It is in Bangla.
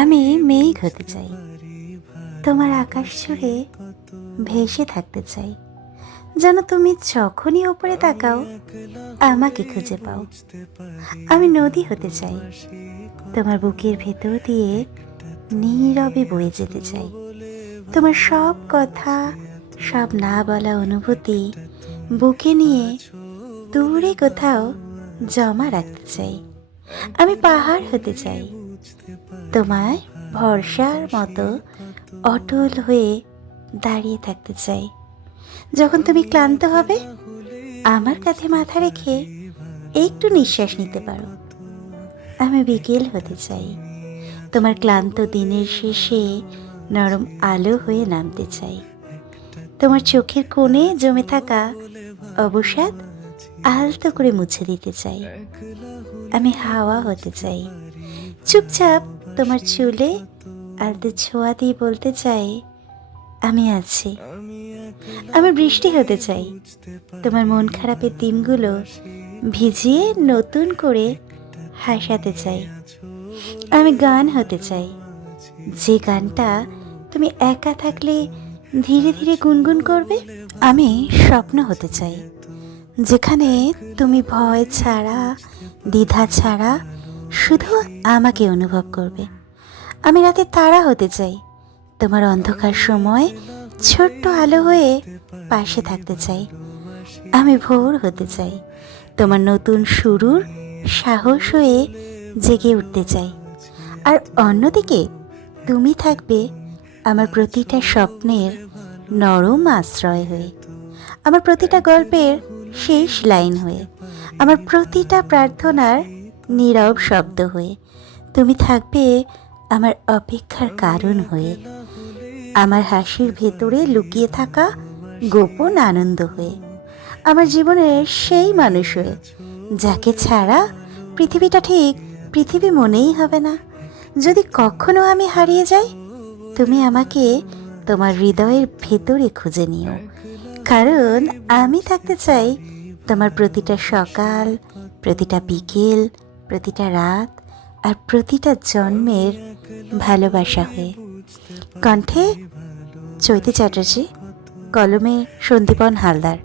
আমি মেঘ হতে চাই, তোমার আকাশ জুড়ে ভেসে থাকতে চাই, যেন তুমি যখনই ওপরে তাকাও আমাকে খুঁজে পাও। আমি নদী হতে চাই, তোমার বুকের ভেতর দিয়ে নীরবে বয়ে যেতে চাই। তোমার সব কথা, সব না বলা অনুভূতি বুকে নিয়ে দূরে কোথাও জমা রাখতে চাই। আমি পাহাড় হতে চাই, তোমায় ভরসার মতো অটল হয়ে দাঁড়িয়ে থাকতে চাই। যখন তুমি ক্লান্ত হবে আমার কাঁধে মাথা রেখে একটু নিঃশ্বাস নিতে পারো। আমি বিকেল হতে চাই, তোমার ক্লান্ত দিনের শেষে নরম আলো হয়ে নামতে চাই। তোমার চোখের কোণে জমে থাকা অবসাদ আলতো করে মুছে দিতে চাই। আমি হাওয়া হতে চাই, চুপচাপ তোমার চুলে আলতো ছোঁয়া দিয়ে বলতে চাই আমি আছি। আমি বৃষ্টি হতে চাই, তোমার মন খারাপের দিনগুলো ভিজিয়ে নতুন করে হাসাতে চাই। আমি গান হতে চাই, যে গানটা তুমি একা থাকলে ধীরে ধীরে গুনগুন করবে। আমি স্বপ্ন হতে চাই, যেখানে তুমি ভয় ছাড়া, দ্বিধা ছাড়া শুধু আমাকে অনুভব করবে। আমি রাতে তারা হতে চাই, তোমার অন্ধকার সময় ছোট্ট আলো হয়ে পাশে থাকতে চাই। আমি ভোর হতে চাই, তোমার নতুন শুরুর সাহস হয়ে জেগে উঠতে চাই। আর অন্যদিকে তুমি থাকবে আমার প্রতিটা স্বপ্নের নরম আশ্রয় হয়ে, আমার প্রতিটা গল্পের শেষ লাইন হয়ে, আমার প্রতিটা প্রার্থনার নীরব শব্দ হয়ে। তুমি থাকবে আমার অপেক্ষার কারণ হয়ে, আমার হাসির ভেতরে লুকিয়ে থাকা গোপন আনন্দ হয়ে, আমার জীবনের সেই মানুষ হয়ে যাকে ছাড়া পৃথিবীটা ঠিক পৃথিবী মনেই হবে না। যদি কখনো আমি হারিয়ে যাই তুমি আমাকে তোমার হৃদয়ের ভেতরে খুঁজে নিও, কারণ আমি থাকতে চাই তোমার প্রতিটা সকাল, প্রতিটা বিকেল, প্রতিটা রাত আর প্রতিটা জন্মের ভালোবাসা হয়ে। কণ্ঠে চৈতি চ্যাটার্জি, কলমে সন্দীপন হালদার।